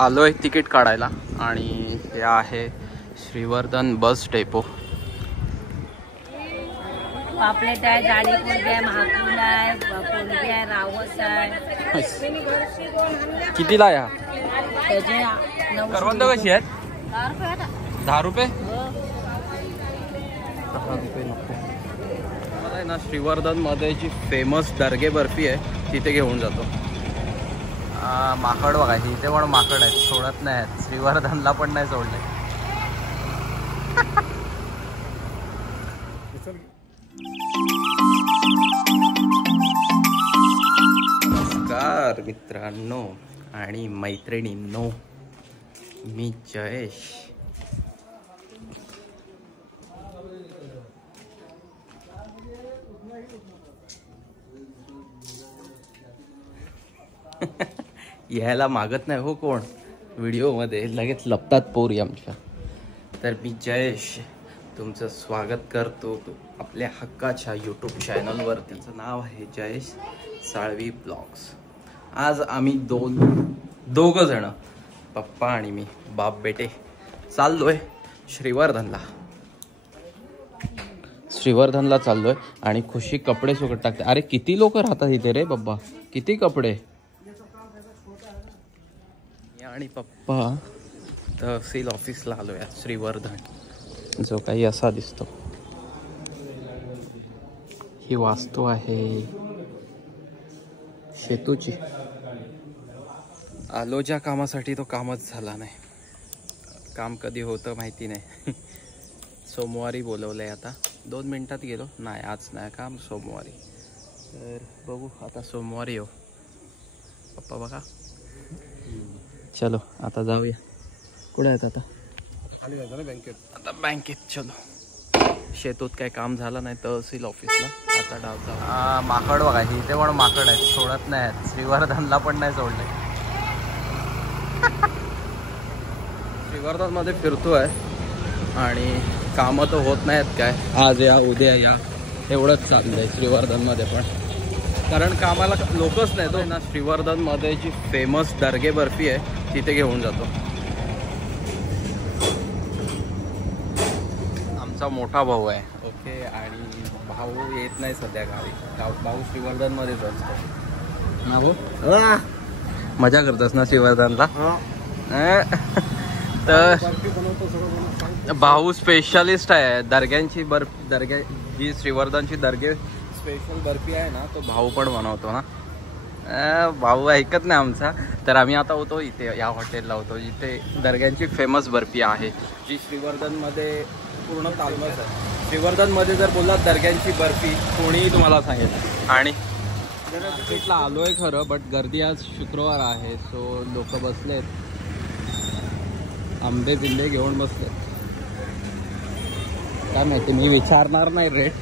आलोय तिकीट काढायला आणि हे आहे श्रीवर्धन बस डेपो. पापलेट आहे, जाळीपोळी आहे, महापूल आहे, पोळी आहे, रावस आहे. कितीला या त्याचे करवंद कशी आहेत? 10 रुपये. 10 रुपये नको मला आहे ना. श्रीवर्धन मध्ये जी फेमस दर्गे बर्फी आहे तिथे घेऊन जातो. माकड बघा, इथे पण माकड आहेत, सोडत नाही आहेत. श्रीवर्धनला पण नाही सोडले. नमस्कार मित्रांनो आणि मैत्रिणींनो, मी जयेश. यायला मागत नाही हो कोण व्हिडिओमध्ये, लगेच लपतात पोरी आमच्या. तर मी जयेश तुमचं स्वागत करतो आपल्या हक्काच्या यूट्यूब चॅनलवरती. त्याचं नाव आहे जयेश साळवी ब्लॉग्स. आज आम्ही दोघं जण, पप्पा आणि मी, बाप बेटे, चाललोय श्रीवर्धनला चाललोय. आणि खुशी कपडे सुकत टाकते. अरे किती लोक राहतात इथे रे बाबा, किती कपडे. आणि पप्पा तहसील ऑफिसला आलोय श्रीवर्धन, जो काही असा दिसतो. ही वास्तू आहे शेतूची. आलो ज्या कामासाठी तो कामच झाला नाही. काम कधी होतं माहिती नाही. सोमवारी बोलवलंय. आता 2 मिनिटात गेलो. नाही आज नाही काम, सोमवारी. तर बघू आता सोमवारी येऊ. पप्पा बघा. चलो आता जाऊया. कुठे आहेत आता? खाली जायचं ना बँकेत. आता बँकेत चलो. शेतूत काही काम झालं नाही, तहसील ऑफिसला आता डाव जाऊ. माकड बघा, इथे पण माकड आहेत, सोडत नाही आहेत. श्रीवर्धनला पण नाही सोडले. श्रीवर्धन मध्ये फिरतोय आणि कामं तर होत नाहीत काय. आज या उद्या या एवढंच चाललंय श्रीवर्धन मध्ये पण, कारण कामाला लोकच नाही तो ना. श्रीवर्धन मध्ये जी फेमस दर्गे बर्फी आहे तिथे घेऊन जातो. आमचा मोठा भाऊ आहे. ओके. आणि भाऊ येत नाही सध्या गावी. भाऊ श्रीवर्धन मध्येच असतो ना. भाऊ मजा करतोस ना श्रीवर्धनला? तर भाऊ स्पेशलिस्ट आहे दर्ग्यांची दर्गे जी श्रीवर्धनची दर्गे स्पेशल बर्फी आहे ना, तो भाऊ पण बनवतो ना. भाऊ ऐकत नाही आमचा. तर आम्ही आता होतो इथे या हॉटेलला होतो जिथे दर्ग्यांची फेमस बर्फी आहे, जी श्रीवर्धनमध्ये पूर्ण तालमच आहे. श्रीवर्धनमध्ये जर बोललात दर्ग्यांची बर्फी कोणीही तुम्हाला सांगेल. आणि तिथला आलोय खरं, बट गर्दी आज शुक्रवार आहे. सो लोक बसलेत, आंबे बिंबे घेऊन बसलेत. काय माहिती, मी विचारणार नाही रेट.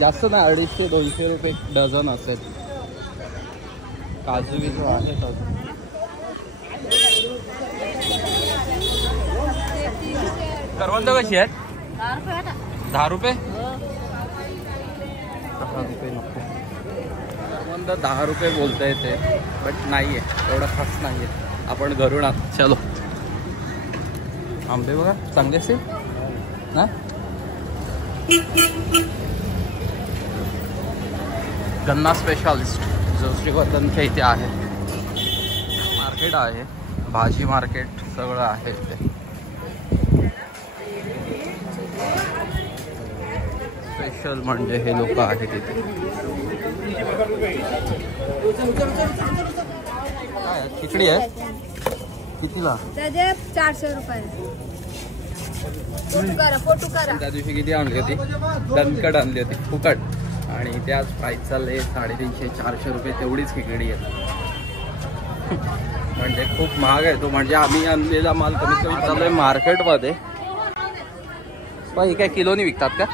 जास्त नाही, 250-200 रुपये डझन असेल. काजू बिजू आहेत अजून. करवंद कशी आहेत? 10 रुपये. 10 रुपये नको. करवंद 10 रुपये बोलता येते, बट नाही आहे एवढं खास नाही आहे. आपण घरून आत. चलो. आंबे बघा चांगले असतील ना. गन्ना स्पेशालिस्ट जो श्रीवर्धनच्या इथे आहे. मार्केट आहे, भाजी मार्केट सगळं आहे इथे. स्पेशल म्हणजे हे लोक आहेत इथे. काय खिचडी आहे? कितीला? 400 रुपये. त्या दिवशी किती आणली होती? दणकट आणली होती फुकट. आणि त्याच प्राईस चालले 350-400 रुपये तेवढीच खिचडी आहे. म्हणजे खूप महाग आहे तो. म्हणजे आम्ही आणलेला माल कमीत कमी चालू आहे मार्केटमध्ये. पण ही काय किलोनी विकतात का?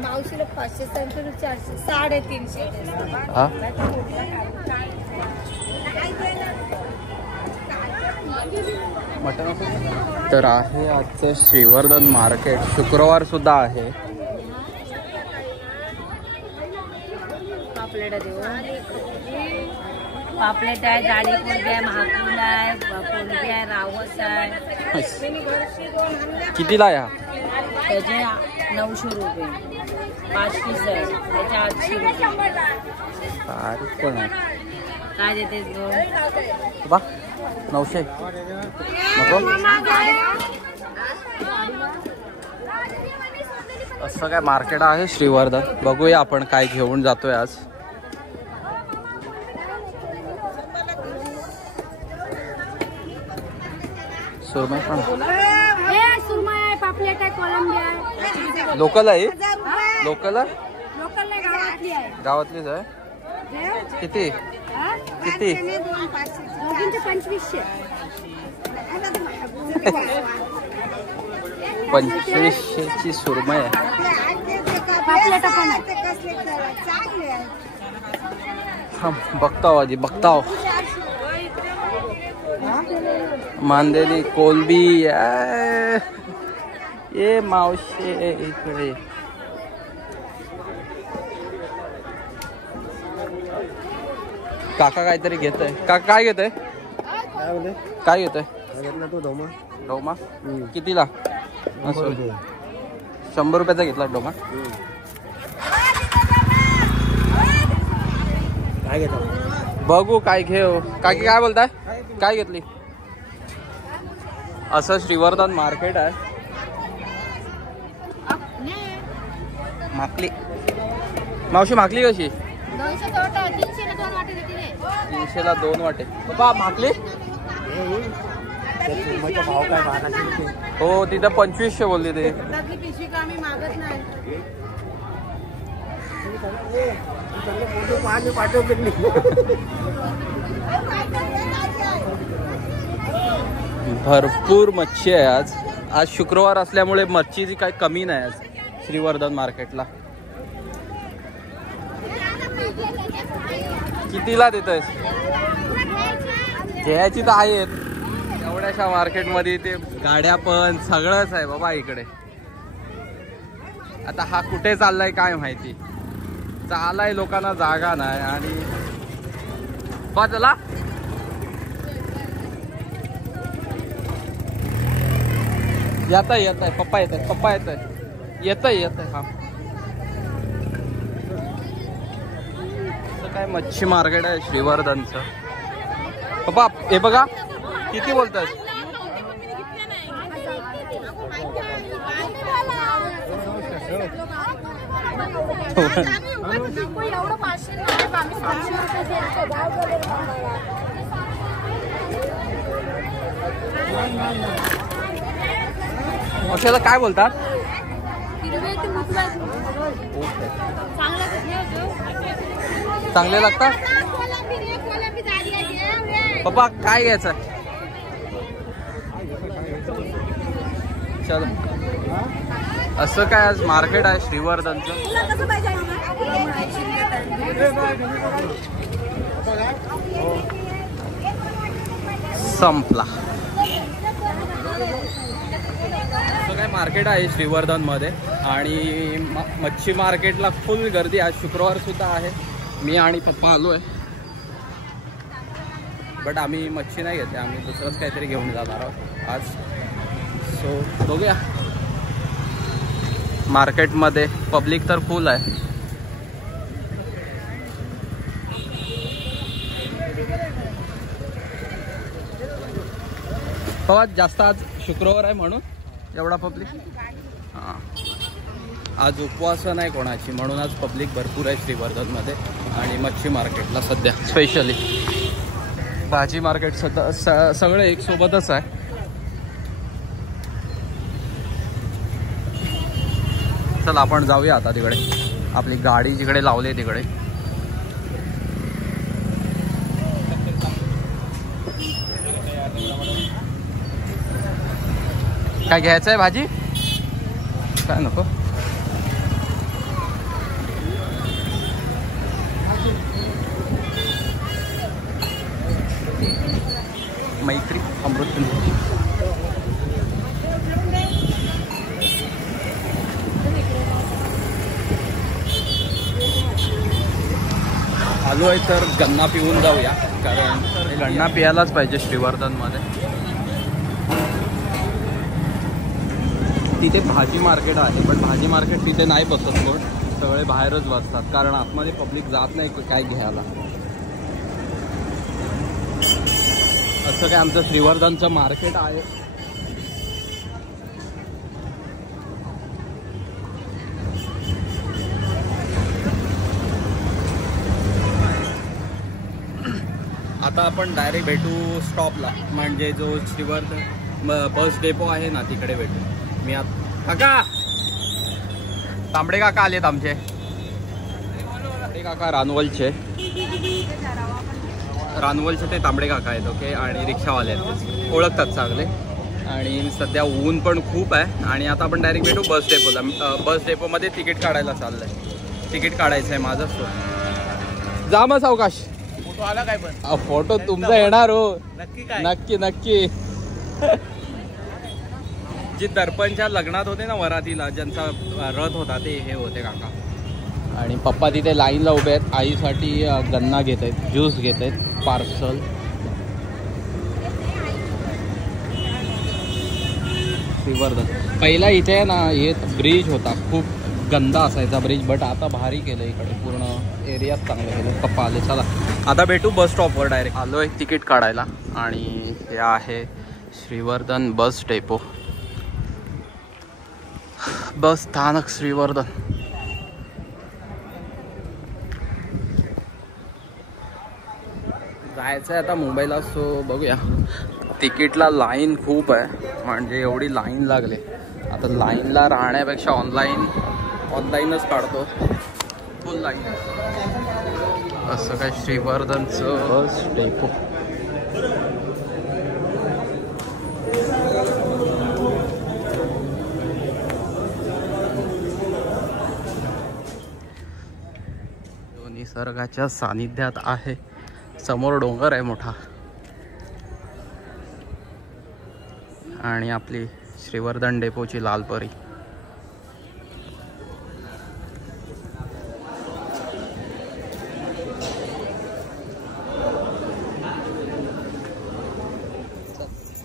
मावशीला 500, 400, 350. हा तर आहे आजचं श्रीवर्धन मार्केट, शुक्रवार सुद्धा आहे. पापलेट आहे, जाडी कोलबी आहे, महाकुल आहे, कोलबी आहे, रावस आहे. कितीला आहे हा? त्याचे 900 रुपये 5 पीस आहे. त्याचे 800 रुपये. तारीख पण आहे. काय देते बा 900 नको. असं काय मार्केट आहे श्रीवर्धन. बघूया आपण काय घेऊन जातोय आज. सुरमई पण पापलेट आहे, कोलंबी आहे. लोकल आहे. लोकल आहे, लोकल नाही, गावातली आहे. गावातलीच आहे. किती किती? 2500. 2500ची सुरमई आहे. पापलेट पण आहे. बघताव आधी बघताव. मांदेली कोलबी ये मावशे इकडे. काका काहीतरी घेत आहे. काका काय घेत आहे? काय घेत आहे? डोमा कितीला? 100 रुपयाचा घेतला डोमा. काय घेतो बघू काय घेऊ. काकी काय बोलताय? काय घेतली? असं श्रीवर्धन मार्केट आहे. माकली मावशी, माकली कशी? 300ला 2 वाटे. बाबा माकली भाव काय 1200 रुपये. हो तिथं 2500 बोलली ते. भरपूर मच्छी आहे आज. आज शुक्रवार असल्यामुळे मच्छीची काही कमी नाही आज श्रीवर्धन मार्केटला. कितीला देतोय? घ्यायची तर आहेत. एवढ्याशा मार्केटमध्ये ते गाड्या पण सगळंच आहे बाबा इकडे. आता हा कुठे चाललाय काय माहिती. चालाय लोकांना जागा नाही. आणि बा चला येत आहे पप्पा येत आहे. पप्पा येत आहे. येत आहे. हा काय मच्छी मार्केट आहे श्रीवर्धनचं. पप्पा हे बघा किती बोलतात? अशाला काय बोलतात? चांगले लागतात. पप्पा काय घ्यायचं? चल असं काय आज मार्केट आहे श्रीवर्धनचं. संपला. असं काय मार्केट आहे श्रीवर्धन मध्ये. आणि मच्छी मार्केटला फुल गर्दी. आज शुक्रवार सुद्धा आहे. मी आणि पप्पा आलो आहे. बट आम्ही मच्छी नाही घेते. आम्ही दुसरंच काहीतरी घेऊन जाणार आहोत आज. सो बघूया. मार्केटमध्ये पब्लिक तर फुल आहे. बाबा जास्त आज शुक्रवार आहे म्हणून एवढा पब्लिक. हां आज उपवास नाही कोणाची म्हणून आज पब्लिक भरपूर आहे श्रीवर्धनमध्ये. आणि मच्छी मार्केटला सध्या स्पेशली. भाजी मार्केट सध्या सगळं एक सोबतच आहे. चला आपण जाऊया आता तिकडे. आपली गाडी जिकडे लावली तिकडे. काय घ्यायचं आहे भाजी? काय नको? मैत्री अमृत. आलो आहे तर गन्ना पिऊन जाऊया, कारण गन्ना पियालाच पाहिजे श्रीवर्धनमध्ये. तिथे भाजी मार्केट आहे, पण भाजी मार्केट तिथे नाही बसत कोण, सगळे बाहेरच बसतात, कारण आतमध्ये पब्लिक जात नाही काय घ्यायला. असं काय आमचं श्रीवर्धनचं मार्केट आहे. आता आपण डायरेक्ट भेटू स्टॉपला, म्हणजे जो श्रीवर्धन बस डेपो आहे ना तिकडे भेटू. मी आता काका तांबडे काका आलेत आमचे. तांबडे काका रानवलचे ते तांबडे काका आहेत. ओके. आणि रिक्षावाले आहेत, ते ओळखतात चांगले. आणि सध्या ऊन पण खूप आहे. आणि आता आपण डायरेक्ट भेटू बस डेपोला. बस डेपोमध्ये तिकीट काढायला चाललं आहे. तिकीट काढायचं आहे माझं. जा मग सावकाश. आला काय पण फोटो तुमचा येणार हो. नक्की काय? नक्की नक्की. जे दर्पणच्या लग्नात होते ना वरातीला, ज्यांचा रथ होता ते हे होते काका. आणि पप्पा तिथे लाईनला उभे आहेत, आईसाठी गन्ना घेत आहेत, ज्यूस घेत आहेत पार्सल. श्रीवर्धन पहिला इथे ना हे ब्रिज होता, खूप गंदा असायचा ब्रिज, बट आता भारी केलं इकडे, पूर्ण एरियात चांगलं केलं. पप्पा आले. चला आता भेटू बस स्टॉपवर. डायरेक्ट आलो आहे तिकीट काढायला. आणि हे आहे श्रीवर्धन बस डेपो, बस स्थानक श्रीवर्धन. जायचं आहे आता मुंबईला. सो बघूया. तिकीटला लाईन खूप आहे, म्हणजे एवढी लाईन लागली. आता लाईनला राहण्यापेक्षा ऑनलाईनच काढतो. फुल लाईन. असं काय श्रीवर्धनचं बस डेपो. निसर्गाच्या सानिध्यात आहे. समोर डोंगर आहे मोठा. आणि आपली श्रीवर्धन डेपोची लालपरी.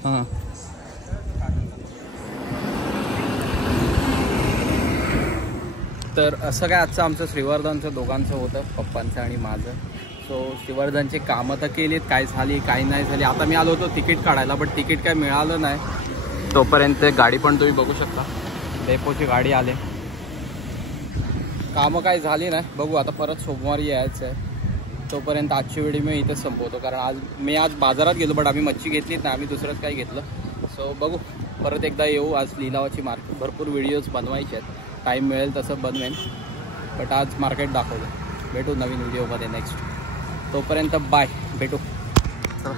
हां तर असं काय आजचं आमचं श्रीवर्धनचं दोघांचं होतं, पप्पांचं आणि माझं. सो श्रीवर्धनचे कामं तर केलीत, काय झाली काय नाही झाली. आता मी आलो होतो तिकीट काढायला, बट तिकीट काय मिळालं नाही. तोपर्यंत गाडी पण तुम्ही बघू शकता, डेपोची गाडी आले. कामं काय झाली नाही. बघू आता परत सोमवारी यायचं आहे. तोपर्यंत आजची व्हिडिओ मी इथेच संपवतो, कारण आज बाजारात गेलो, बट आम्ही मच्छी घेतलीच नाही, आम्ही दुसरंच काही घेतलं. सो बघू परत एकदा येऊ. आज लिलावाची मार्केट, भरपूर व्हिडिओज बनवायचे आहेत, टाईम मिळेल तसं बनवेन, बट आज मार्केट दाखवलं. भेटू नवीन व्हिडिओमध्ये नेक्स्ट. तोपर्यंत बाय, भेटू. चला.